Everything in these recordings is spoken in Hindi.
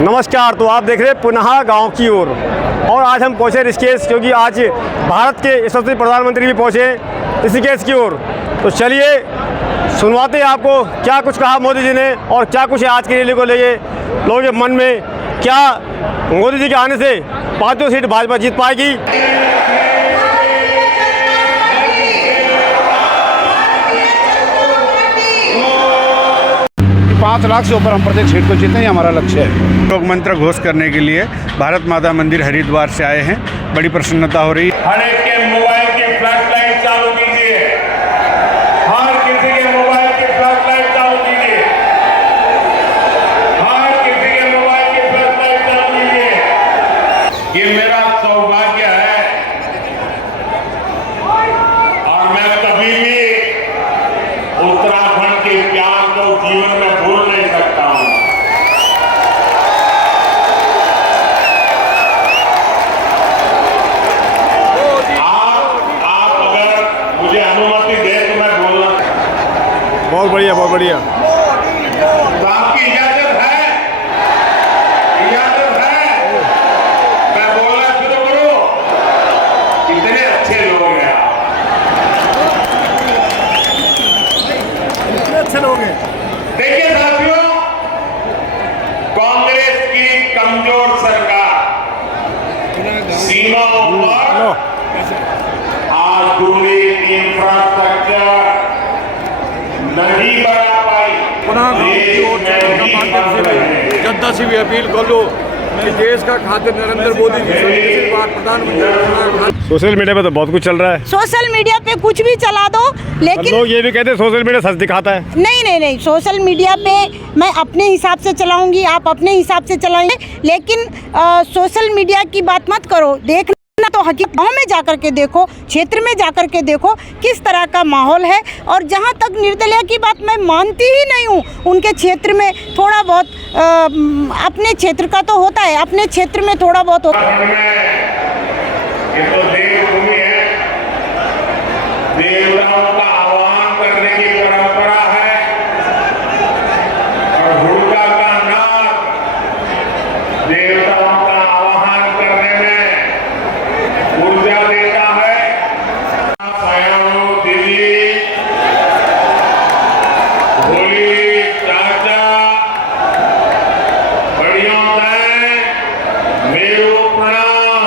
नमस्कार। तो आप देख रहे हैं पुनः गांव की ओर और आज हम पहुंचे ऋषिकेश, क्योंकि आज भारत के यशस्वी प्रधानमंत्री भी पहुंचे ऋषिकेश की ओर। तो चलिए सुनवाते हैं आपको क्या कुछ कहा मोदी जी ने और क्या कुछ है आज की रैली को लेके लोगों के मन में। क्या मोदी जी के आने से 5 सीट भाजपा जीत पाएगी? 5 लाख से ऊपर हम प्रत्येक सीट को जीतें, ये हमारा लक्ष्य है। लोक मंत्र घोष करने के लिए भारत माता मंदिर हरिद्वार से आए हैं, बड़ी प्रसन्नता हो रही है। हर एक के मोबाइल की फ्लैश लाइट चालू कीजिए, हर किसी के मोबाइल की फ्लैश लाइट चालू कीजिए, हर किसी के मोबाइल की फ्लैश लाइट चालू कीजिए। ये मेरा सौभाग्य है और मैं कभी भी उत्तराखंड के प्यार को जीवन में भूल नहीं सकता हूं। आप अगर मुझे अनुमति दे तो मैं बोलना। बहुत बढ़िया, बहुत बढ़िया। तो आपकी इजाजत है? इजाजत है? मैं बोलना शुरू करूं? कितने अच्छे लोग हैं आप। अच्छे लोग हैं। देखिए साथियों, कांग्रेस की कमजोर सरकार सीमाओं पर आज दूरी इंफ्रास्ट्रक्चर नहीं बना पाई। जनता से भी अपील कर लो कि देश का खाद्य नरेंद्र मोदी जी प्रधानमंत्री। सोशल मीडिया पे तो बहुत कुछ चल रहा है। सोशल मीडिया पे कुछ भी चला दो, लेकिन लोग ये भी कहते हैं सोशल मीडिया सच दिखाता है। नहीं, सोशल मीडिया पे मैं अपने हिसाब से चलाऊंगी, आप अपने हिसाब से चलाएंगे, लेकिन सोशल मीडिया की बात मत करो। देखना तो हकीकत गाँव में जाकर के देखो, क्षेत्र में जाकर के देखो किस तरह का माहौल है। और जहाँ तक निर्दलीय की बात, मैं मानती ही नहीं हूँ। उनके क्षेत्र में थोड़ा बहुत अपने क्षेत्र का तो होता है, अपने क्षेत्र में थोड़ा बहुत होता है। ये तो देवभूमि है, देवताओं का आह्वान करने की परंपरा है और हुड़का का नाद देवताओं का आह्वान करने में ऊर्जा देता है। सयानो दीदी, भोली चाचा, बढ़िया मेरू प्रणाम।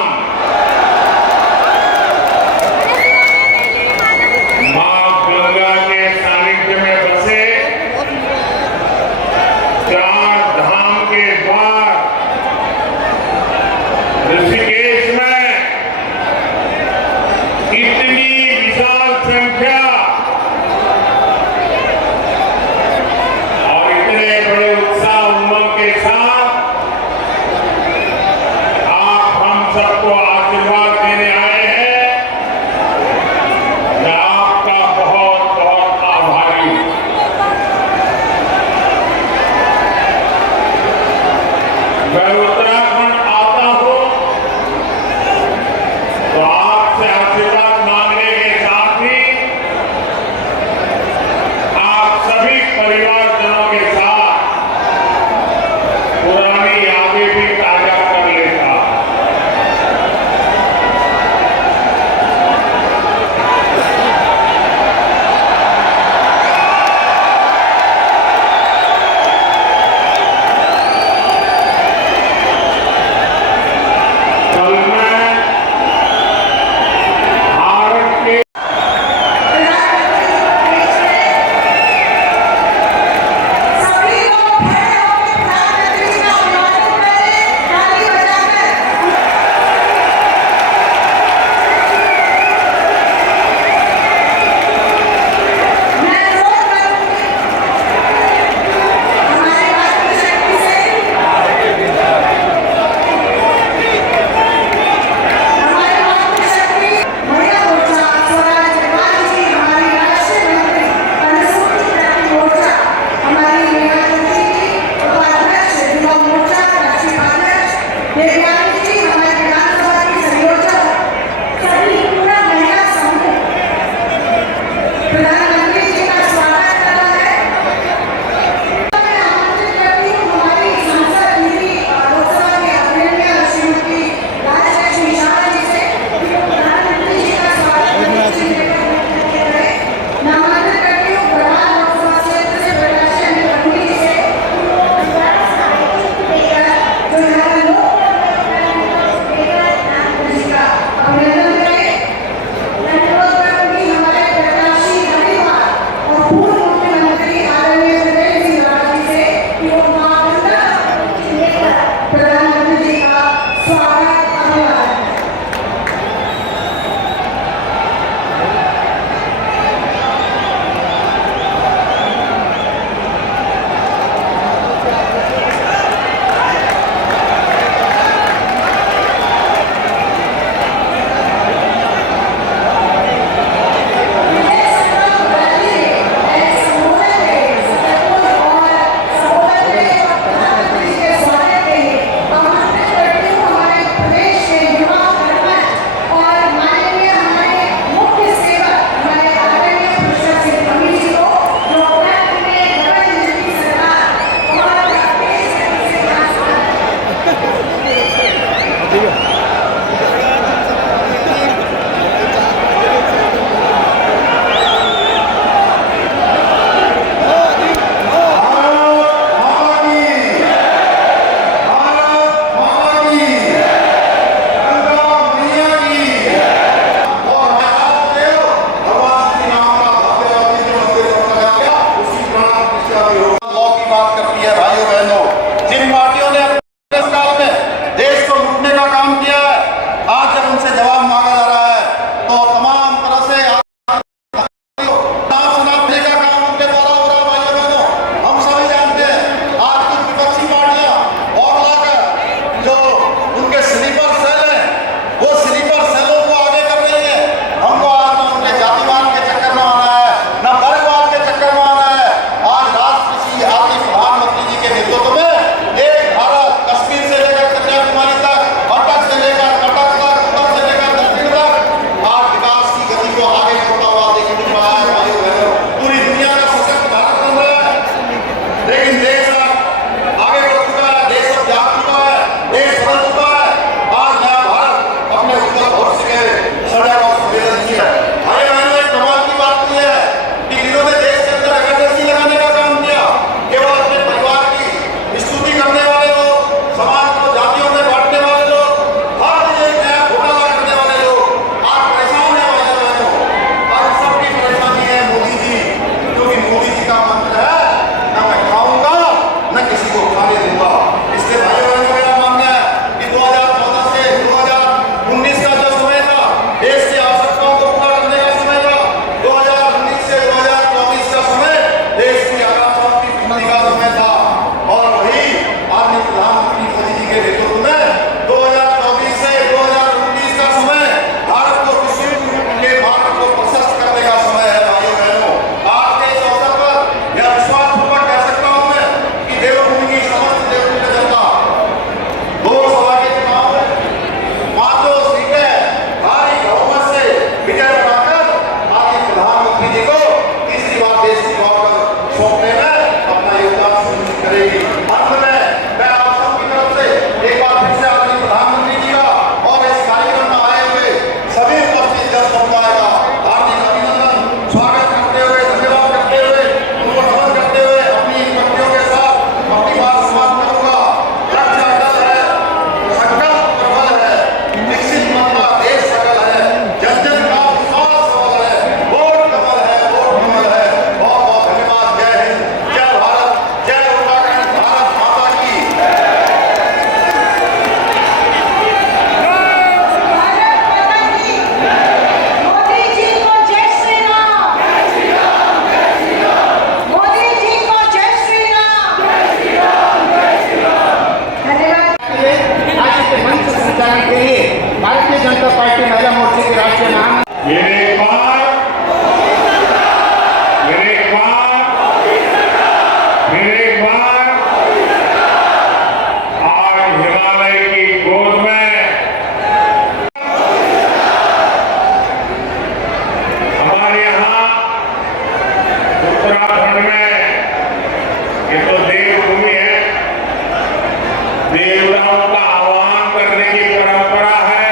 देवताओं का आह्वान करने की परंपरा है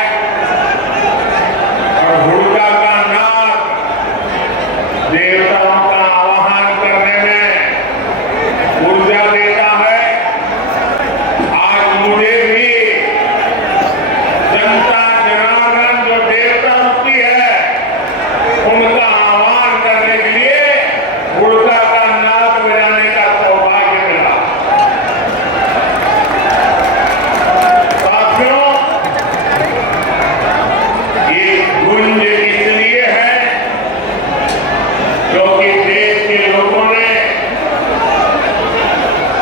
और हुड़का का नाद देवताओं का आह्वान करने में ऊर्जा देता है। आज मुझे भी जनता जनार्दन जो देवता रूपी है उनका आह्वान करने के लिए हुड़का का नाद बजाने का सौभाग्य मिला। साथियों, ये गुंज इसलिए है क्योंकि देश के लोगों ने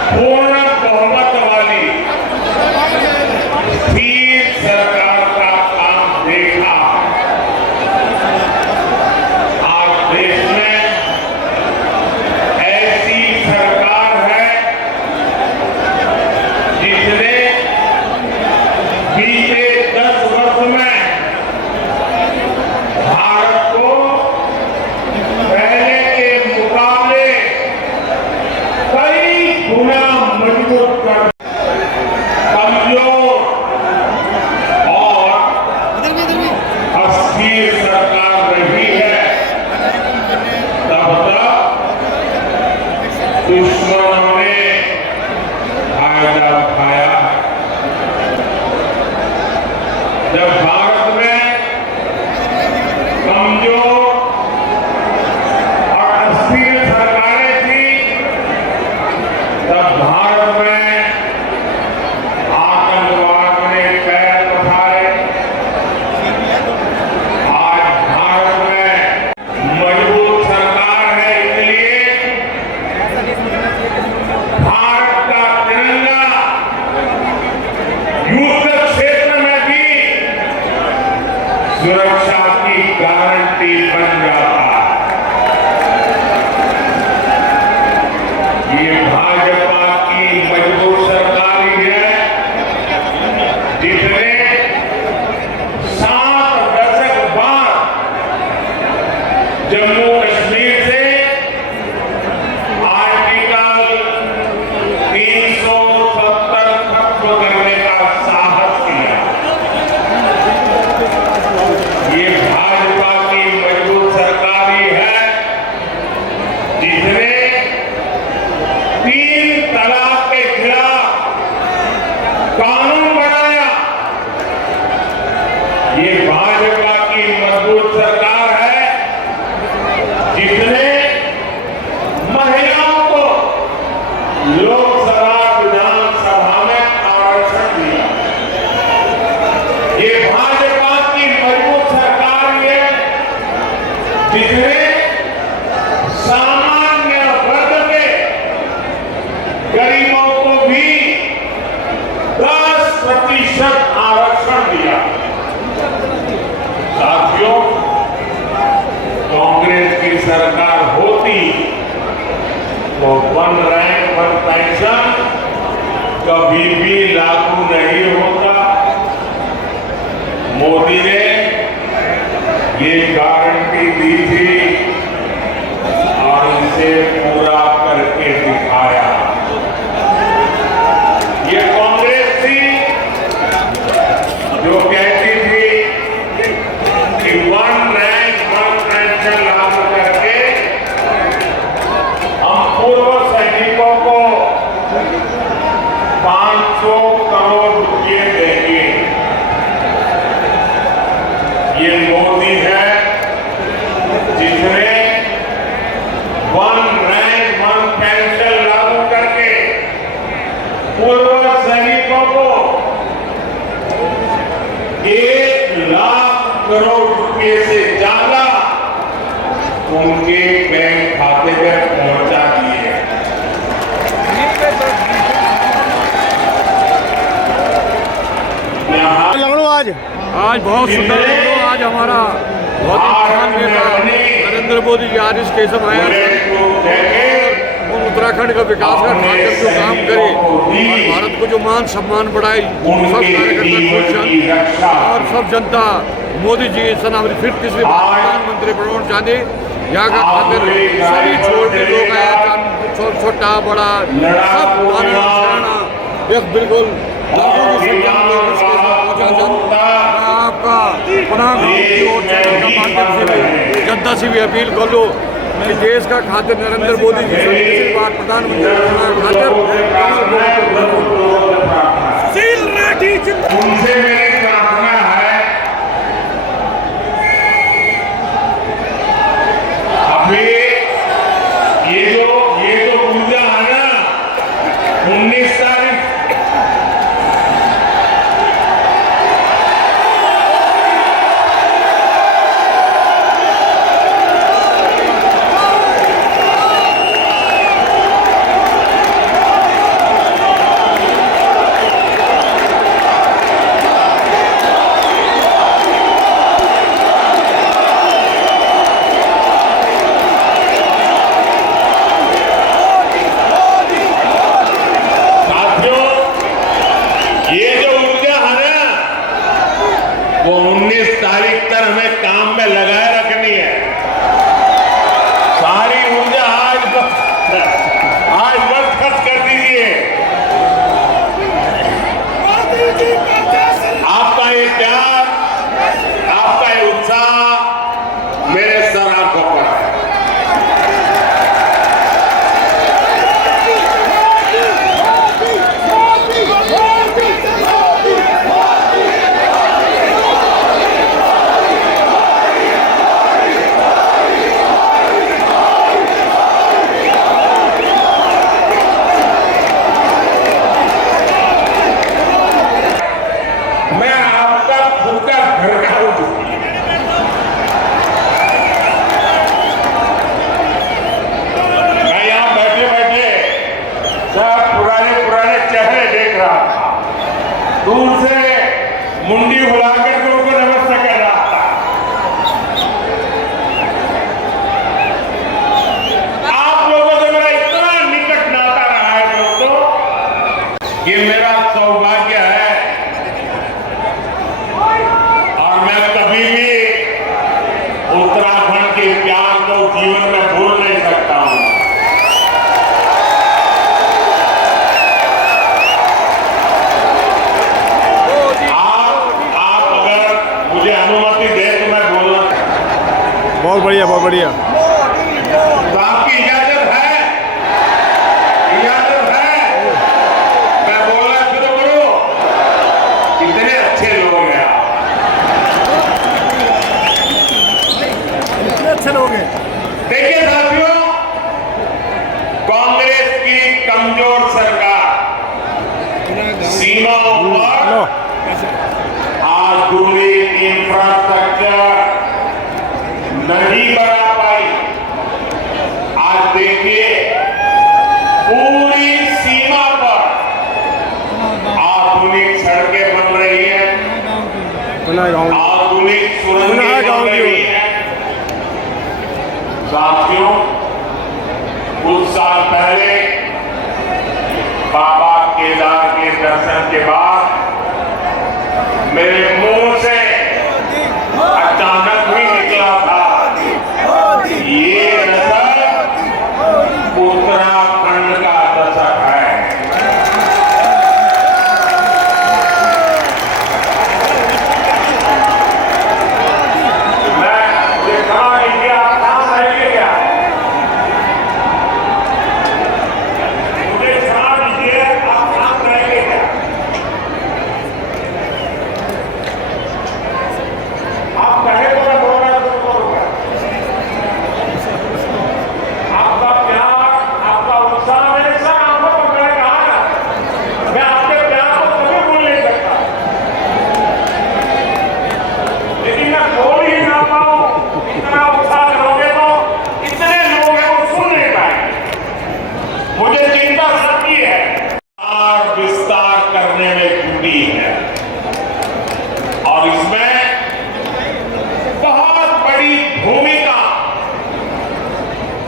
पूर्ण बहुमत वाली स्थिर सरकार का काम देखा। आज देश में ऐसी सरकार है जिसने बीते 10 वर्ष में भारत को पहले के मुकाबले कई गुना मजबूत कर कमजोर और अस्थिर सरकार रही है। तब तक दुश्मनों ने फायदा उठाया। जब भारत में कमजोर और अस्थिर सरकारें थी तब भारत में आतंकवाद ने पैर पसारे। आज भारत में मजबूत सरकार है, इसलिए भारत का तिरंगा युद्ध क्षेत्र में भी सुरक्षा की गारंटी बन जाता है। ये भाजपा की मजबूत सरकार ही है जिसने 7 दशक बाद जम्मू कश्मीर से आर्टिकल 370 खत्म करने का साहस किया। ये भाजपा की मजबूत सरकार ही है जिसने 3 तलाक के खिलाफ कानून बनाया। ये भाजपा की मजबूत सरकार है जिसने महिलाओं को लोकसभा विधानसभा में आरक्षण दिया। ये भाजपा की मजबूत सरकार है जिसने सामान्य वर्ग के गरीबों को भी 10% आरक्षण दिया। साथियों, कांग्रेस की सरकार होती तो 1 रैंक 1 पेंशन कभी भी लागू नहीं होता। मोदी ने ये गारंटी दी थी और इसे पूरा करके दिखाया। ये कांग्रेस थी जो कहती थी कि 1 रैंक 1 पेंशन लागू करके हम पूर्व सैनिकों को 500 करोड़ रुपए देंगे। ये मोदी है जिसने 1 रैंक 1 पेंशन लागू करके पूर्व सैनिकों को 1 लाख करोड़ रुपए से ज्यादा उनके बैंक खाते में पहुंचा दिए। आज बहुत सुंदर है। आज हमारा बहुत महान नेता नरेंद्र मोदी जी आज इस स्टेशन आया और उत्तराखंड का विकास का खाकर जो काम करे और भारत को जो मान सम्मान बढ़ाए, सब कार्यकर्ता खुश और सब जनता मोदी जी सनावरी फिर तीसरी बार प्रधानमंत्री बनना चाहते यहाँ का खातिर सभी छोड़ के लोग आया, छोटा बड़ा सब आना एक बिल्कुल लाखों की संख्या में लोग इस केस में पहुंचा जन। मैं आपका पुनः गाँव की ओर चैनल के माध्यम से भी जनता से भी अपील कर लो कि देश का खातिर नरेंद्र मोदी जी से बात प्रधानमंत्री खातिर उनसे मेरी प्रार्थना है, अभी ये जो ऊर्जा है ना 19 तारीख वो 19 तारीख तक हमें काम में लगाए रखनी है। सारी ऊर्जा आज बस खर्च कर दीजिए। आपका ये प्यार, आपका ये उत्साह मेरे सर आंखों पर है। मैं आपका खुद का घर का हूं। मैं यहां बैठे बैठे सब पुराने चेहरे देख रहा था। दूर से मुंडी हिलाकर के उनको नमस्ते कर रहा था। आप लोगों से मेरा इतना निकट नाता रहा है दोस्तों, ये मेरा सौभाग्य है। मैं कभी भी उत्तराखंड के प्यार को जीवन में भूल नहीं सकता हूं। आप अगर मुझे अनुमति दे तो मैं बोलना। बहुत बढ़िया, बहुत बढ़िया। तो आपकी इजाजत है? इजाजत है? मैं बोलना शुरू करूं? कितने अच्छे लोग हैं आप। देखिए साथियों, कांग्रेस की कमजोर सरकार सीमाओं पर आधुनिक इंफ्रास्ट्रक्चर नहीं बना पाई। आज देखिए पूरी सीमा पर आधुनिक सड़कें बन रही हैं, आधुनिक सुरंगें बन रही हैं। साथियों, कुछ साल पहले बाबा केदार के दर्शन के बाद मेरे मुंह से अचानक ही निकला था, ये दशक उत्तराखंड का दशक है। मैं देखा इंडिया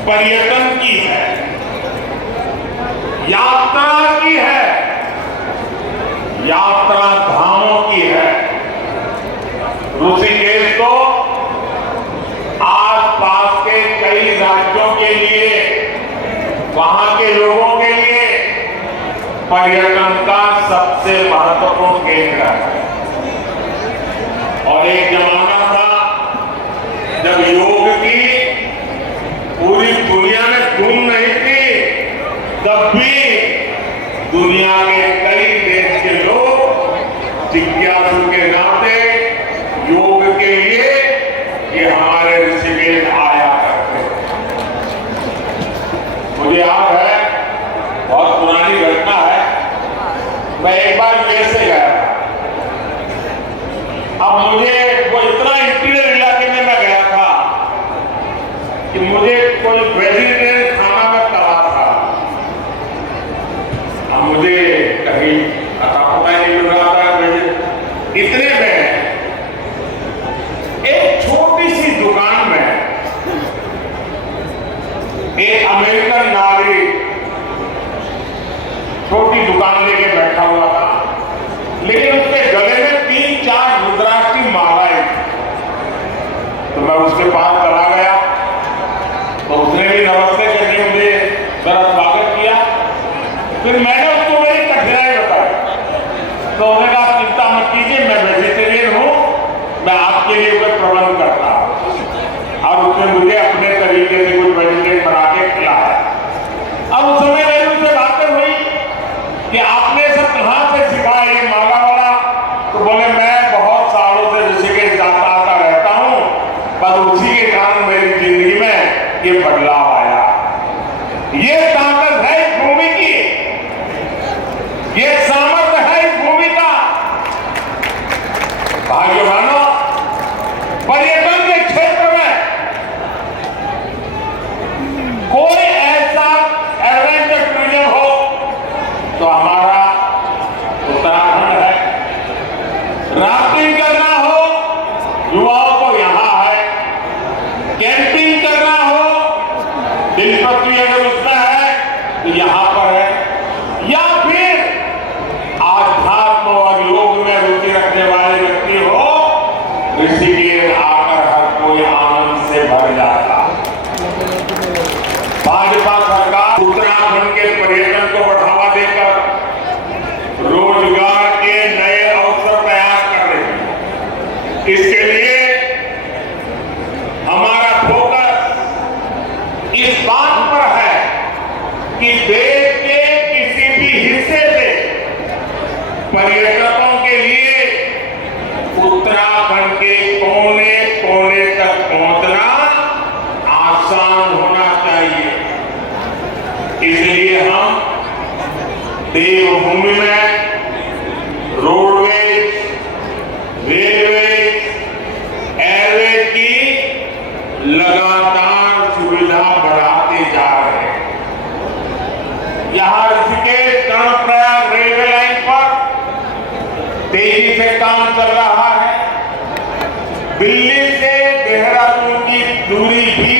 पर्यटन की है, यात्रा की है, यात्रा धामों की है। ऋषिकेश तो आसपास के कई राज्यों के लिए, वहां के लोगों के लिए पर्यटन का सबसे सबसे महत्वपूर्ण केंद्र है। और एक जमाना था जब योग की पूरी दुनिया में धूम नहीं थी, तब भी दुनिया के कई देश के लोग जिज्ञासु के नाते योग के लिए ये हमारे ऋषिकेश आया करते। मुझे याद है, बहुत पुरानी घटना है, मैं एक बार यूएस से गया था। अब मुझे वो इतना इंटीरियर इलाके में मैं गया था कि मुझे कोई वेजिटेरियन खाना में तला था। अब मुझे कहीं पता ही नहीं मिल रहा था। इतने में एक छोटी सी दुकान में एक अमेरिकन नागरिक छोटी दुकान लेके बैठा हुआ था, लेकिन उसके गले में 3-4 रुद्राक्ष की मालाएं थी। तो मैं उसके पास चला गया, तो उसने भी नमस्ते करके मुझे जरा स्वागत किया। फिर मैंने उसको मेरी कठिनाई बताई, तो उन्होंने कहा चिंता मत कीजिए, मैं वेजिटेरियन हूँ, मैं आपके लिए कोई प्रबंध करता हूँ। और उसने मुझे अपने तरीके से कुछ वेजिटेरियन बना के खिलाया। अब उस समय मेरी उनसे बातें हुई कि आपने सब कहाँ से सीखा ये माला वाला? तो बोले मैं बहुत सालों से ऋषिकेश जाता आता रहता हूँ, बस उसी के कारण मेरी जिंदगी में ये बदलाव आया। ये ताकत है इस भूमि की, ये सामर्थ्य है इस भूमि का। भाग्यवानों, पर्यटन के क्षेत्र में कोई ऐसा एडवेंचर टूरिज्म हो तो हमारा उत्तराखंड है। राफ्टिंग करना हो, युवाओं को यहाँ है। कैंपिंग करना हो, दिन पृथ्वी अगर उसमें है तो यहाँ पर है। या फिर आध्यात्म और योग में रुचि रखने वाले व्यक्ति हो, ऋषिकेश आकर हर कोई आनंद से भर जाता। भाजपा सरकार उत्तराखंड के पर्यटन को बढ़ावा देकर रोजगार के नए अवसर तैयार कर रही है। इसके लिए हमारा फोकस इस बात पर है कि देश के किसी भी हिस्से से पर्यटकों के लिए उत्तराखंड के कोने कोने तक पहुंचना आसान होना चाहिए। इसलिए हम देवभूमि में रोडवेज, रेलवे, एयरवे की लगातार सुविधा बढ़ाते जा रहे हैं। यहां ऋषिकेश कर्णप्रयाग रेलवे लाइन पर तेजी से काम चल रहा है। दिल्ली से देहरादून की दूरी भी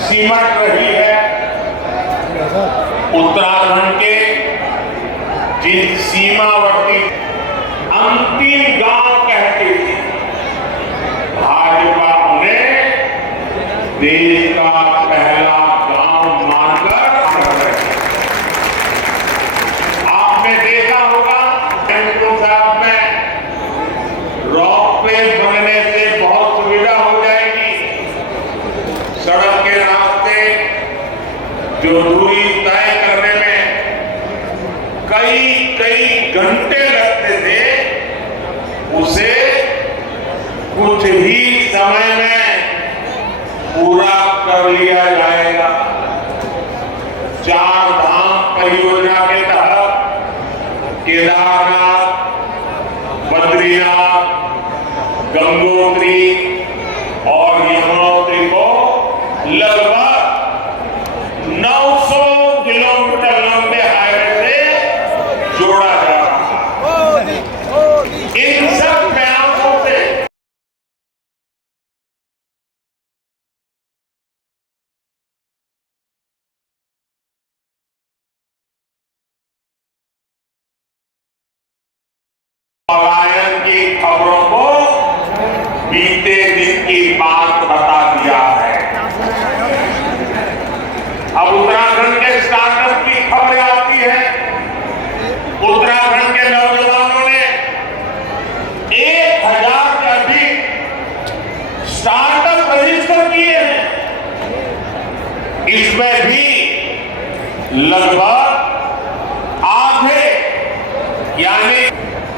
सिमट रही है। उत्तराखंड के जिन सीमावर्ती अंतिम गांव कहते थे, भाजपा उन्हें देश का पहला गांव मानकर आपने देखा होगा साहब में रॉकवे बनने से बहुत सुविधा हो जाएगी। सड़क के रास्ते जो दूरी तय करने में कई घंटे लगते थे, उसे कुछ ही समय में पूरा कर लिया जाएगा। 4 धाम परियोजना के तहत केदारनाथ, बद्रीनाथ, गंगोत्री और यमुनोत्री को लगभग 900 किलोमीटर लंबे हाईवे से जोड़ा जा रहा है। इन सब प्रयासों से पलायन की खबरों को बीते दिन की बात बता दिया है। अब उत्तराखंड के स्टार्टअप की खबर आती है। उत्तराखंड लगभग आधे यानी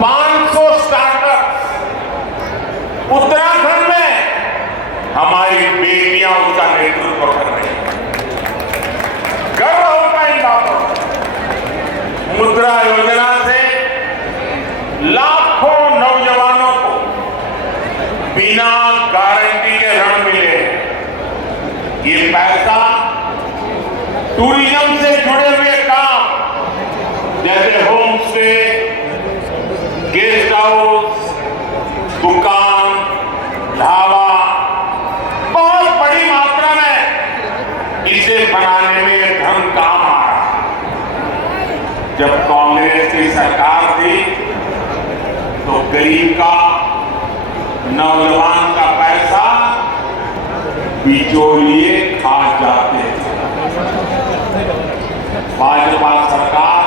500 स्टार्टअप उत्तराखंड में हमारी बेटियां उसका नेतृत्व कर रही हैं। गर्व होगा इन बातों से। मुद्रा योजना से लाखों नौजवानों को बिना गारंटी के ऋण मिले। ये पैसा टूरिज्म से जुड़े हुए काम जैसे होम स्टे, गेस्ट हाउस, दुकान, ढाबा, बहुत बड़ी मात्रा में इसे बनाने में धन काम आ रहा है। जब कांग्रेस की सरकार थी तो गरीब का, नौजवान का पैसा बिचौलिए खा जाते थे। भाजपा सरकार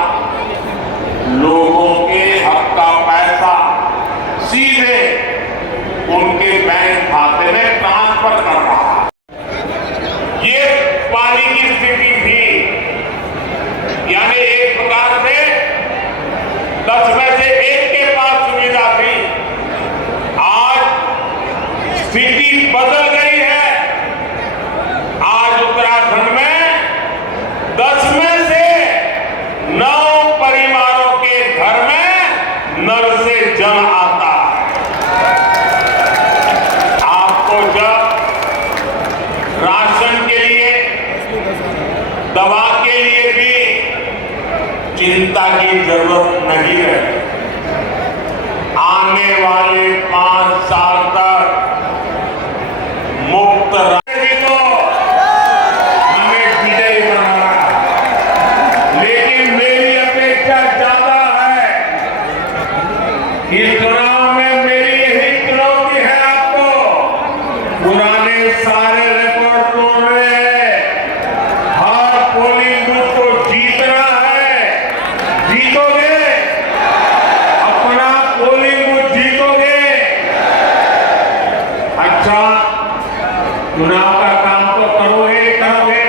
लोगों के हक का पैसा सीधे उनके बैंक खाते में ट्रांसफर कर रहा है। ये पानी की स्थिति थी, यानी एक प्रकार से 10 में से 1 के पास सुविधा थी। आज स्थिति बदल गई है। आज उत्तराखंड में 10 में से 9 परिवारों के घर में नल से जल आता है। आपको जब राशन के लिए, दवा के लिए भी चिंता की जरूरत नहीं है। आने वाले 5 साल तक मुफ्त राशन तो हमें विजयी बनाना है। लेकिन मेरी अपेक्षा ज्यादा है। इस चुनाव में मेरी यही चुनौती है आपको। पुराने सारे रिकॉर्ड तोड़ने हैं। हर पोलिंग बूथ को जीतना है। जीतोगे, अपना पोलिंग बूथ जीतोगे। अच्छा, चुनाव का काम तो करोगे करोगे,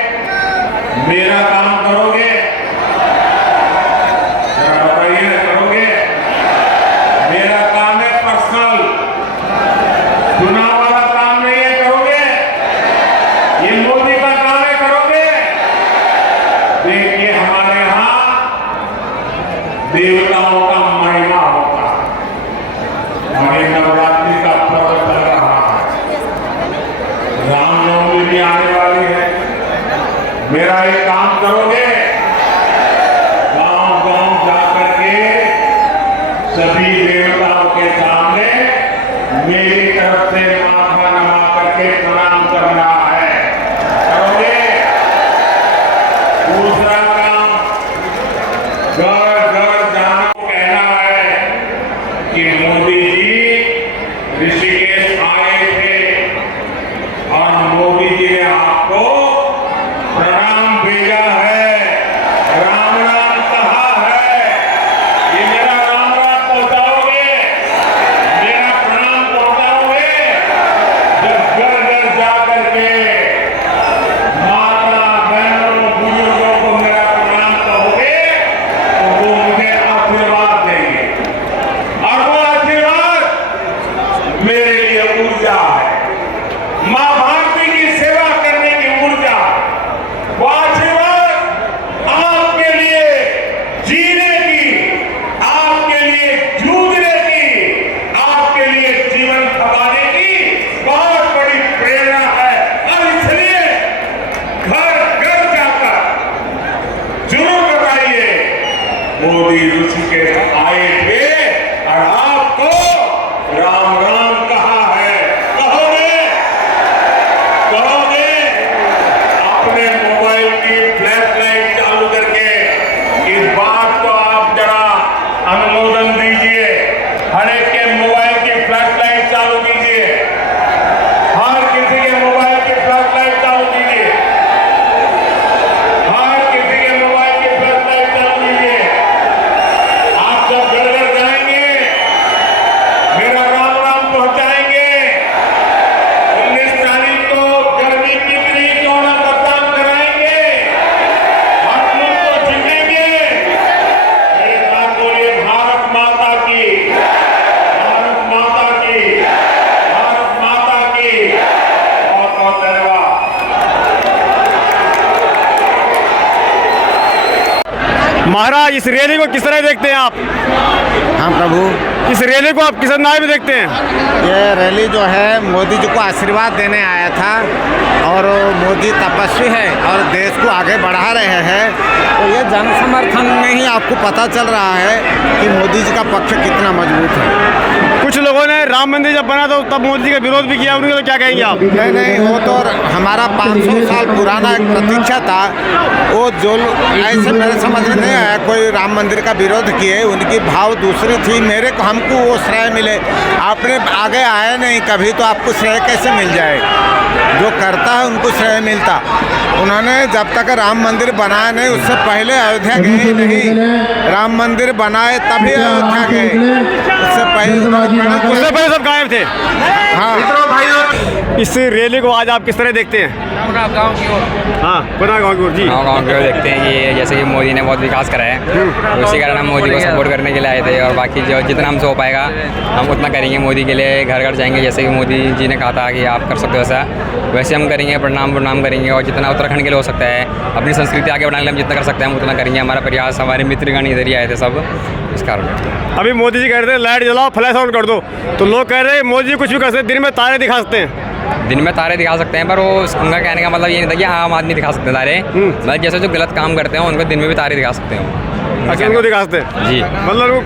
मेरा काम करोगे? जरा बताइए ना, करोगे? मेरा काम है पर्सनल, चुनाव वाला काम नहीं है। करोगे? ये मोदी का काम है, करोगे? देखिए, हमारे यहां देवताओं का महिमा होता है। हमारे नवरात्रि का पर्व चल रहा है, रामनवमी भी आने वाली है। मेरा ये काम करोगे? गांव गांव जाकर के सभी देवताओं के सामने मेरी तरफ से माथा नमा करके प्रणाम करना है। करोगे? दूसरा काम, घर घर जाना, कहना है कि मोदी जी ऋषिकेश आए थे और मोदी जी ने आपको प्रणाम भेजा है, राम राम कहा है। ये मेरा राम राम पहुंचाओगे, मेरा प्रणाम पहुंचाओगे? जब घर घर जाकर के माता, बहनों, बुजुर्गों को मेरा प्रणाम कहोगे तो वो मुझे आशीर्वाद देंगे। और वो आशीर्वाद महाराज इस रैली को किस तरह देखते हैं आप? हाँ प्रभु, इस रैली को आप किस अंदाज में देखते हैं? ये रैली जो है मोदी जी को आशीर्वाद देने आया था और मोदी तपस्वी है और देश को आगे बढ़ा रहे हैं। तो ये जन समर्थन में ही आपको पता चल रहा है कि मोदी जी का पक्ष कितना मजबूत है। कुछ लोगों ने राम मंदिर जब बना तो तब मोदी जी का विरोध भी किया, उनके तो क्या कहेंगे आप? नहीं नहीं, वो तो हमारा 500 साल पुराना एक प्रतीक्षा था। वो जो ऐसे मेरे समझ में नहीं आया कोई राम मंदिर का विरोध किए, उनकी भाव दूसरी थी। मेरे को हमको वो श्रेय मिले, आपने आगे आए नहीं कभी तो आपको श्रेय कैसे मिल जाए? जो करता है उनको श्रेय मिलता। उन्होंने जब तक राम मंदिर बनाया नहीं उससे पहले अयोध्या गए ही नहीं। राम मंदिर बनाए तभी अयोध्या गए, उससे पहले सब गायब थे। हाँ, इस रैली को आज आप किस तरह देखते हैं? गाँव की ओर, हाँ, पुनः गाँव की ओर जी। गाँव की ओर देखते हैं कि जैसे कि मोदी ने बहुत विकास करा है, तो उसी कारण हम मोदी को सपोर्ट करने के लिए आए थे। और बाकी जो जितना हमसे हो पाएगा हम उतना करेंगे मोदी के लिए। घर घर जाएंगे, जैसे कि मोदी जी ने कहा था कि आप कर सकते हो वैसे हम करेंगे। प्रणाम करेंगे और जितना उत्तराखंड के लिए हो सकता है, अपनी संस्कृति आगे बढ़ाने के लिए हम जितना कर सकते हैं हम उतना करेंगे। हमारा प्रयास, हमारे मित्रगण इधर ही आए थे सब, इस कारण। अभी मोदी जी कह रहे थे लाइट जलाओ, फ्लैश ऑन कर दो, तो लोग कह रहे हैं मोदी जी कुछ भी कर सकते, दिन में तारे दिखा सकते हैं। दिन में तारे दिखा सकते हैं, पर वो उनका कहने का मतलब ये नहीं था कि आम आदमी दिखा सकते हैं तारे। मतलब जैसे जो गलत काम करते हैं उनको दिन में भी तारे दिखा सकते हैं। अच्छा, उनको दिखा सकते हैं जी, मतलब वो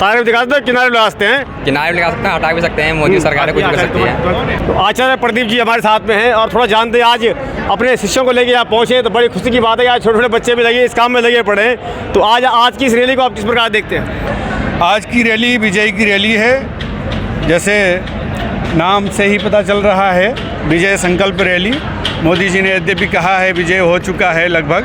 तारे भी दिखा सकते हैं, किनारे लगा सकते हैं। किनारे भी लगा सकते हैं, हटा भी सकते हैं। मोदी सरकार कुछ कर सकती है। तो आचार्य प्रदीप जी हमारे साथ में हैं और थोड़ा जानते हैं आज अपने शिष्यों को लेके आप पहुँचे, तो बड़ी खुशी की बात है। आज छोटे छोटे बच्चे भी लगे इस काम में लगे पड़े हैं। तो आज की इस रैली को आप किस प्रकार देखते हैं? आज की रैली विजय की रैली है, जैसे नाम से ही पता चल रहा है, विजय संकल्प रैली। मोदी जी ने यद्यपि कहा है विजय हो चुका है लगभग,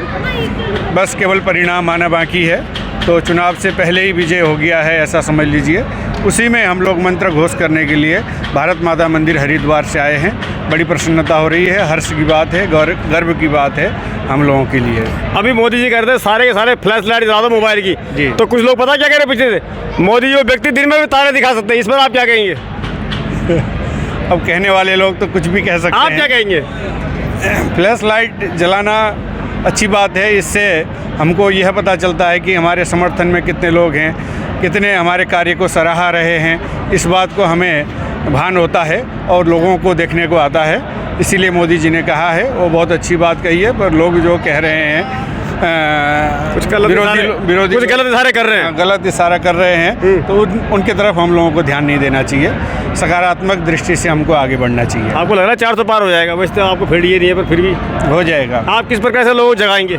बस केवल परिणाम आना बाकी है। तो चुनाव से पहले ही विजय हो गया है ऐसा समझ लीजिए। उसी में हम लोग मंत्र घोष करने के लिए भारत माता मंदिर हरिद्वार से आए हैं। बड़ी प्रसन्नता हो रही है, हर्ष की बात है, गर्व की बात है हम लोगों के लिए। अभी मोदी जी कह रहे थे सारे के सारे फ्लैश लाइट जला दो मोबाइल की जी। तो कुछ लोग पता क्या कह रहे पीछे से, मोदी जो व्यक्ति दिन में भी तारे दिखा सकते हैं, इस पर आप क्या कहेंगे? अब कहने वाले लोग तो कुछ भी कह सकते हैं। आप क्या कहेंगे? फ्लैश लाइट जलाना अच्छी बात है, इससे हमको यह पता चलता है कि हमारे समर्थन में कितने लोग हैं, कितने हमारे कार्य को सराहा रहे हैं। इस बात को हमें भान होता है और लोगों को देखने को आता है। इसीलिए मोदी जी ने कहा है, वो बहुत अच्छी बात कही है। पर लोग जो कह रहे हैं कुछ गलत इशारे कर रहे हैं, गलत इशारा कर रहे हैं, तो उनके तरफ हम लोगों को ध्यान नहीं देना चाहिए। सकारात्मक दृष्टि से हमको आगे बढ़ना चाहिए। आपको लग रहा है 400 पार हो जाएगा? वैसे तो आपको फिर ये नहीं है, पर फिर भी हो जाएगा। आप किस प्रकार से लोग जगाएंगे?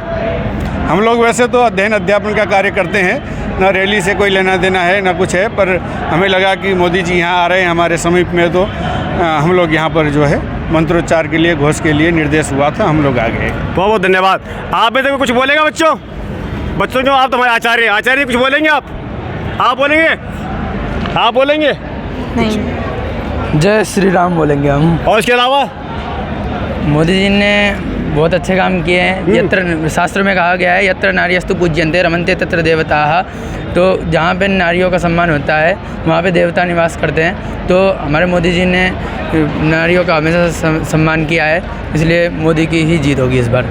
हम लोग वैसे तो अध्ययन अध्यापन का कार्य करते हैं, ना रैली से कोई लेना देना है ना कुछ है, पर हमें लगा कि मोदी जी यहाँ आ रहे हैं हमारे समीप में, तो हम लोग यहाँ पर जो है मंत्रोच्चार के लिए, घोष के लिए निर्देश हुआ था, हम लोग आ गए। बहुत बहुत धन्यवाद। आप में से कुछ बोलेगा बच्चों जो आप तुम्हारे आचार्य कुछ बोलेंगे? आप बोलेंगे? नहीं, जय श्री राम बोलेंगे हम। और इसके अलावा मोदी जी ने बहुत अच्छे काम किए हैं। यत्र शास्त्र में कहा गया है यत्र नार्यस्तु पूज्यन्ते रमन्ते तत्र देवताः। तो जहाँ पे नारियों का सम्मान होता है वहाँ पे देवता निवास करते हैं। तो हमारे मोदी जी ने नारियों का हमेशा सम्मान किया है, इसलिए मोदी की ही जीत होगी इस बार।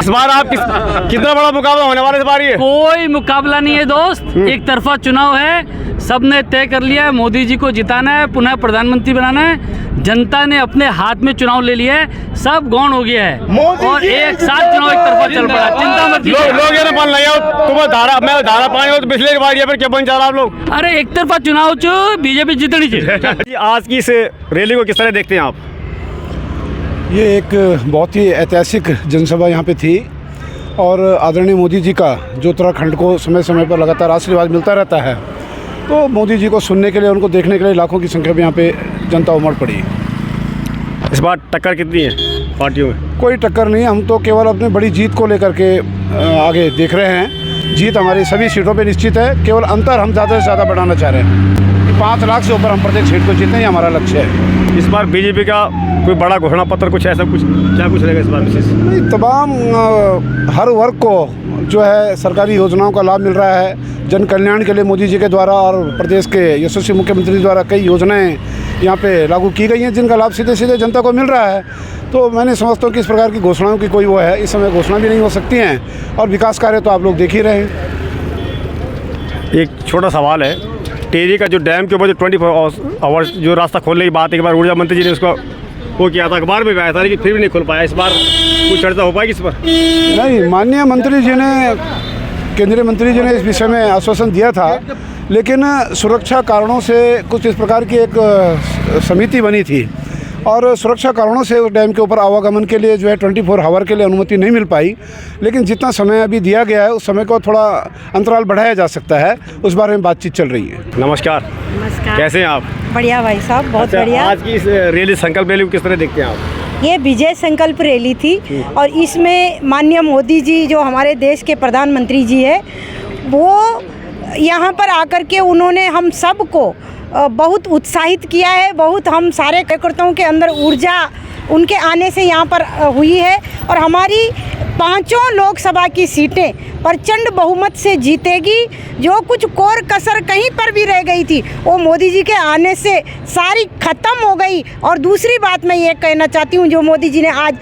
इस बार आप कितना बड़ा मुकाबला होने वाला इस बार? ये कोई मुकाबला नहीं है दोस्त, एक तरफा चुनाव है। सबने तय कर लिया है मोदी जी को जिताना है, पुनः प्रधानमंत्री बनाना है। जनता ने अपने हाथ में चुनाव ले लिया है, सब गौण हो गया है और एक साथ चुनाव एक तरफा चल पड़ा। चिंता मत कीजिए। लोग ये ना बन लगे तुम्हें धारा पानी हो तो पिछले बार ये पर क्या बन जा रहा आप लोग? अरे एक तरफा चुनाव बीजेपी जीतनी चाहिए। आज की इस रैली को किस तरह देखते हैं आप? ये एक बहुत ही ऐतिहासिक जनसभा यहाँ पे थी और आदरणीय मोदी जी का जो उत्तराखंड को समय समय पर लगातार आशीर्वाद मिलता रहता है, तो मोदी जी को सुनने के लिए, उनको देखने के लिए लाखों की संख्या में यहाँ पे जनता उमड़ पड़ी। इस बार टक्कर कितनी है पार्टियों में? कोई टक्कर नहीं, हम तो केवल अपनी बड़ी जीत को लेकर के आगे देख रहे हैं। जीत हमारी सभी सीटों पे निश्चित है, केवल अंतर हम ज़्यादा से ज़्यादा बढ़ाना चाह रहे हैं। 5 लाख से ऊपर हम प्रत्येक सीट को जीतें, ये हमारा लक्ष्य है। इस बार बीजेपी का कोई बड़ा घोषणा पत्र कुछ ऐसा कुछ क्या कुछ रहेगा इस बार विशेष? नहीं, तमाम हर वर्ग को जो है सरकारी योजनाओं का लाभ मिल रहा है। जन कल्याण के लिए मोदी जी के द्वारा और प्रदेश के यशस्वी मुख्यमंत्री द्वारा कई योजनाएं यहाँ पे लागू की गई हैं, जिनका लाभ सीधे सीधे जनता को मिल रहा है। तो मैंने समझता हूँ कि इस प्रकार की घोषणाओं की कोई वो है, इस समय घोषणा भी नहीं हो सकती हैं, और विकास कार्य तो आप लोग देख ही रहे हैं। एक छोटा सवाल है, टेहरी का जो डैम के ऊपर जो 24 आवर्स जो रास्ता खोलने की बात, एक बार ऊर्जा मंत्री जी ने उसको वो किया था, अखबार में भी आया था, लेकिन फिर भी नहीं खुल पाया। इस बार कुछ चर्चा हो पाएगी इस पर? नहीं, माननीय मंत्री जी ने, केंद्रीय मंत्री जी ने इस विषय में आश्वासन दिया था, लेकिन सुरक्षा कारणों से कुछ इस प्रकार की एक समिति बनी थी, और सुरक्षा कारणों से उस डैम के ऊपर आवागमन के लिए जो है 24 आवर के लिए अनुमति नहीं मिल पाई। लेकिन जितना समय अभी दिया गया है, उस समय को थोड़ा अंतराल बढ़ाया जा सकता है, उस बारे में बातचीत चल रही है। नमस्कार। नमस्कार। कैसे हैं आप? बढ़िया भाई साहब, बहुत बढ़िया। आज की इस रैली, संकल्प रैली को किस तरह देखते हैं आप? ये विजय संकल्प रैली थी, और इसमें माननीय मोदी जी जो हमारे देश के प्रधानमंत्री जी है, वो यहाँ पर आकर के उन्होंने हम सबको बहुत उत्साहित किया है। बहुत हम सारे कार्यकर्ताओं के अंदर ऊर्जा उनके आने से यहाँ पर हुई है, और हमारी 5 लोकसभा की सीटें प्रचंड बहुमत से जीतेगी। जो कुछ कोर कसर कहीं पर भी रह गई थी, वो मोदी जी के आने से सारी ख़त्म हो गई। और दूसरी बात मैं ये कहना चाहती हूँ, जो मोदी जी ने आज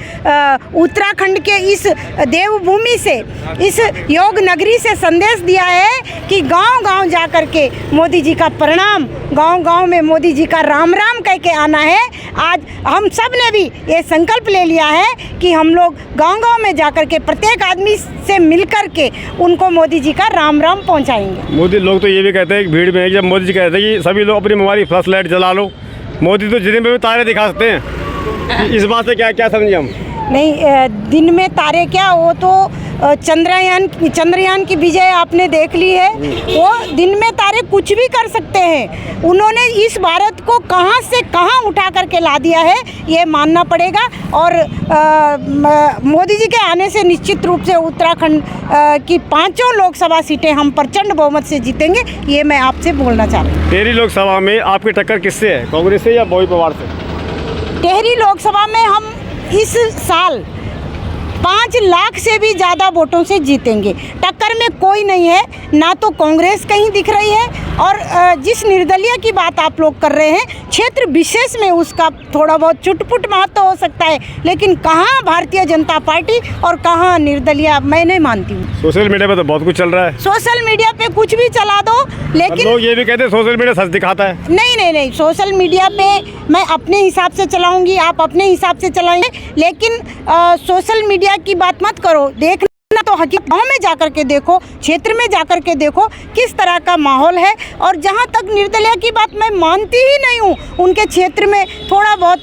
उत्तराखंड के इस देवभूमि से, इस योग नगरी से संदेश दिया है कि गांव-गांव जा कर के मोदी जी का प्रणाम, गांव-गांव में मोदी जी का राम राम कह के आना है। आज हम सब ने भी ये संकल्प ले लिया है कि हम लोग गांव-गांव में जाकर के प्रत्येक आदमी से मिलकर के उनको मोदी जी का राम राम पहुंचाएंगे। मोदी लोग तो ये भी कहते हैं कि भीड़ में, जब मोदी जी कहते हैं कि सभी लोग अपनी मोबाइल फ्लैश लाइट जला लो, मोदी तो दिन में भी तारे दिखा सकते हैं। इस बात से क्या क्या समझे हम? नहीं, दिन में तारे क्या, वो तो चंद्रयान की विजय आपने देख ली है। वो दिन में तारे कुछ भी कर सकते हैं। उन्होंने इस भारत को कहां से कहां उठा करके ला दिया है, ये मानना पड़ेगा। और मोदी जी के आने से निश्चित रूप से उत्तराखंड की 5 लोकसभा सीटें हम प्रचंड बहुमत से जीतेंगे, ये मैं आपसे बोलना चाह रही हूँ। टेहरी लोकसभा में आपकी टक्कर किससे है, कांग्रेस से या बॉय पवार से? टेहरी लोकसभा में हम इस साल 5 लाख से भी ज़्यादा वोटों से जीतेंगे। टक्कर में कोई नहीं है, ना तो कांग्रेस कहीं दिख रही है, और जिस निर्दलीय की बात आप लोग कर रहे हैं, क्षेत्र विशेष में उसका थोड़ा बहुत चुटपुट महत्व हो सकता है, लेकिन कहाँ भारतीय जनता पार्टी और कहाँ निर्दलीय, मैं नहीं मानती हूँ। सोशल मीडिया पे तो बहुत कुछ चल रहा है। सोशल मीडिया पे कुछ भी चला दो, लेकिन लोग ये भी कहते हैं सोशल मीडिया सच दिखाता है। नहीं, सोशल मीडिया पे मैं अपने हिसाब से चलाऊंगी, आप अपने हिसाब से चलाएंगे, लेकिन सोशल मीडिया की बात मत करो। देखना तो हकीकत गाँव में जाकर के देखो, क्षेत्र में जाकर के देखो किस तरह का माहौल है। और जहाँ तक निर्दलीय की बात, मैं मानती ही नहीं हूँ। उनके क्षेत्र में थोड़ा बहुत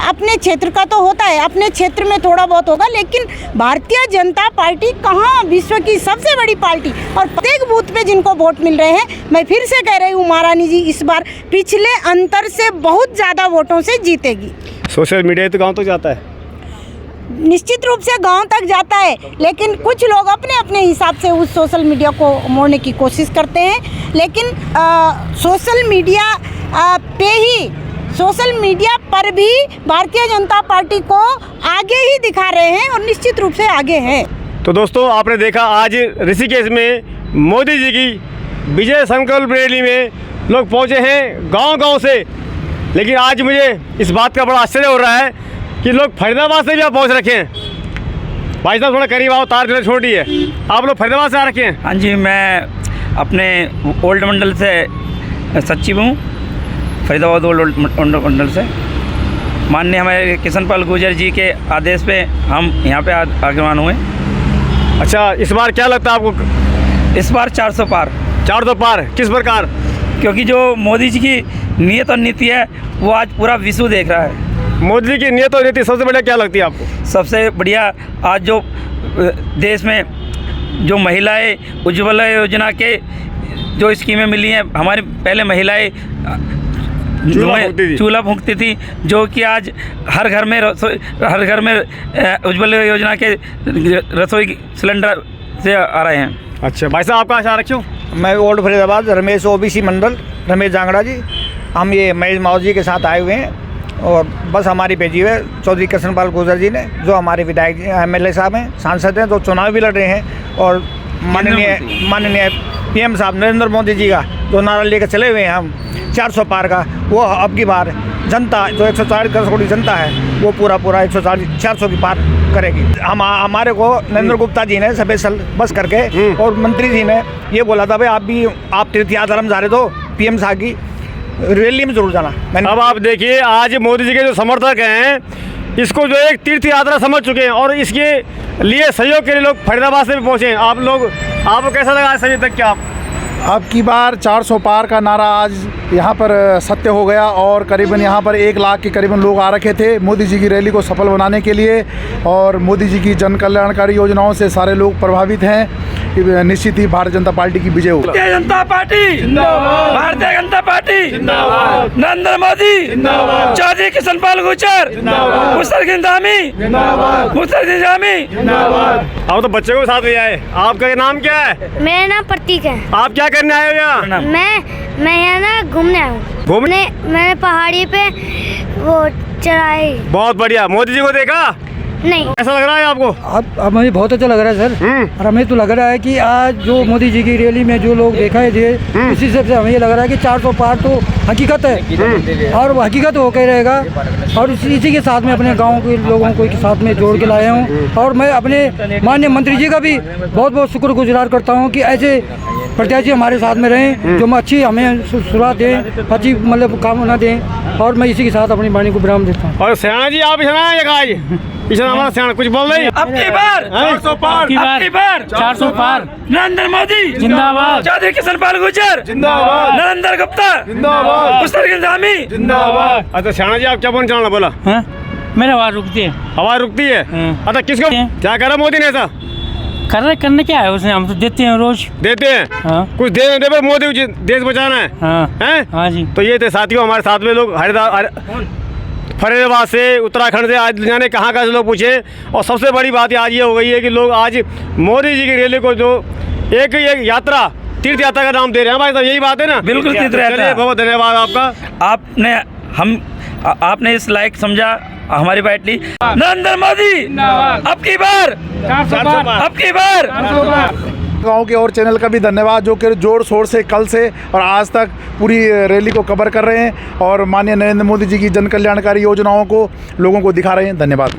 अपने क्षेत्र का तो होता है, अपने क्षेत्र में थोड़ा बहुत होगा, लेकिन भारतीय जनता पार्टी कहाँ, विश्व की सबसे बड़ी पार्टी, और प्रत्येक बूथ पे जिनको वोट मिल रहे हैं, मैं फिर से कह रही हूँ, महारानी जी इस बार पिछले अंतर से बहुत ज़्यादा वोटों से जीतेगी। सोशल मीडिया तो गाँव तक जाता है, निश्चित रूप से गांव तक जाता है, लेकिन कुछ लोग अपने अपने हिसाब से उस सोशल मीडिया को मोड़ने की कोशिश करते हैं। लेकिन सोशल मीडिया पर भी भारतीय जनता पार्टी को आगे ही दिखा रहे हैं, और निश्चित रूप से आगे हैं। तो दोस्तों, आपने देखा आज ऋषिकेश में मोदी जी की विजय संकल्प रैली में लोग पहुंचे हैं गांव-गांव से। लेकिन आज मुझे इस बात का बड़ा आश्चर्य हो रहा है कि लोग फरीदाबाद से भी आप पहुंच रखे हैं। भाई साहब थोड़ा करीब आओ, तार जो छोटी है। आप लोग फरीदाबाद से आ रखे हैं? हाँ जी, मैं अपने ओल्ड मंडल से सचिव हूँ, फरीदाबाद ओल्ड मंडल से। माननीय हमारे किशनपाल गुर्जर जी के आदेश पे हम यहाँ पे आगमन हुए। अच्छा, इस बार क्या लगता है आपको? इस बार 400 पार। 400 पार किस प्रकार? क्योंकि जो मोदी जी की नीयत और नीति है, वो आज पूरा विश्व देख रहा है। मोदी जी की नीयत और नीति सबसे बढ़िया क्या लगती है आपको? सबसे बढ़िया आज जो देश में जो महिलाएं उज्ज्वला योजना के जो स्कीमें मिली हैं, हमारी पहले महिलाएं चूल्हा फूंकती थी, जो कि आज हर घर में उज्ज्वला योजना के रसोई सिलेंडर से आ रहे हैं। अच्छा भाई साहब, आपका आशा रखियो? मैं ओल्ड फरीदाबाद, रमेश ओबीसी मंडल, रमेश जांगड़ा जी। हम ये महेश माओ जी के साथ आए हुए हैं और बस हमारी भेजी हुई है चौधरी कृष्णपाल गुर्जर जी ने, जो हमारे विधायक MLA साहब हैं, सांसद हैं, जो चुनाव भी लड़ रहे हैं। और माननीय PM साहब नरेंद्र मोदी जी का जो नारा लेकर चले हुए हैं हम 400 पार का, वो अब की बार जनता जो 140 करोड़ जनता है वो पूरा 400 की पार करेगी। हमारे को नरेंद्र गुप्ता जी ने स्पेशल बस करके और मंत्री जी ने ये बोला था भाई आप तीर्थ यात्रा में जा रहे तो PM साहब की रैली में जरूर जाना। अब आप देखिए आज मोदी जी के जो समर्थक हैं इसको जो एक तीर्थ यात्रा समझ चुके हैं और इसके लिए सहयोग के लिए लोग फरीदाबाद से भी पहुँचे हैं। आपको कैसा लगा आज सभी तक क्या? अब की बार 400 पार का नारा आज यहाँ पर सत्य हो गया और करीबन यहाँ पर 1 लाख के करीबन लोग आ रखे थे मोदी जी की रैली को सफल बनाने के लिए। और मोदी जी की जन कल्याणकारी योजनाओं से सारे लोग प्रभावित हैं। निश्चित ही भारतीय जनता पार्टी की विजय होगी। भारतीय जनता पार्टी जिंदाबाद, भारतीय जनता पार्टी जिंदाबाद, नरेंद्र मोदी जिंदाबाद, चौधरी कृष्णपाल गुर्जर जिंदाबाद, मुस्तफा धामी जिंदाबाद, मुस्तफा धामी जिंदाबाद। अब तो बच्चे को साथ ले आए। आपका नाम क्या है? मेरा नाम प्रतीक है। आप क्या करने आए हो यहाँ? मैं यहाँ ना घूमने आया हूँ। घूमने? मैंने पहाड़ी पे वो चढ़ाई। बहुत बढ़िया। मोदी जी को देखा? नहीं। ऐसा लग रहा है आपको? अब मुझे बहुत अच्छा लग रहा है सर। और हमें तो लग रहा है कि आज जो मोदी जी की रैली में जो लोग देखा थे उसी से हमें ये लग रहा है कि 400 पार तो हकीकत है और वो हकीकत होकर रहेगा। और इसी के साथ में अपने गांव के लोगों को साथ में जोड़ के लाया हूँ। और मैं अपने माननीय मंत्री जी का भी बहुत बहुत शुक्रगुजार करता हूँ कि ऐसे प्रत्याशी हमारे साथ में रहें, जो अच्छी हमें शुरुआत दें, अच्छी मतलब कामना दें। और मैं इसी के साथ अपनी वाणी को विराम देता हूँ। और सेना जी आप हमारा सेना कुछ बोल रही? अब की बार 400 पार, अब की बार 400 पार, नरेंद्र मोदी जिंदाबाद, चौधरी कृष्णपाल गुर्जर जिंदाबाद, नरेंद्र गुप्ता जिंदाबाद, मुस्तफा धामी जिंदाबाद। अच्छा सेना जी आप क्या बोलना बोला? मेरी आवाज़ रुकती है। आवाज़ रुकती है? अच्छा किसको क्या करा मोदी ने ऐसा? करने क्या है उसने? हम तो देते हैं, रोज देते हैं। हाँ। कुछ दे दे मोदी को देश बचाना है। हैं? हाँ जी। तो ये थे साथियों हमारे साथ में लोग फरीदाबाद से, उत्तराखंड से, आज जाने कहाँ से लोग पूछे। और सबसे बड़ी बात आज ये हो गई है कि लोग आज मोदी जी की रैली को जो एक यात्रा तीर्थ यात्रा का नाम दे रहे हैं भाई साहब, यही बात है ना? बिल्कुल तीर्थ यात्रा। बहुत धन्यवाद आपका। आपने इस लायक समझा हमारी पार्टी। नरेंद्र मोदी अब की बार 400 पार, अब की बार। गाँव के और चैनल का भी धन्यवाद जो कि जोर शोर से कल से और आज तक पूरी रैली को कवर कर रहे हैं और माननीय नरेंद्र मोदी जी की जन कल्याणकारी योजनाओं को लोगों को दिखा रहे हैं। धन्यवाद।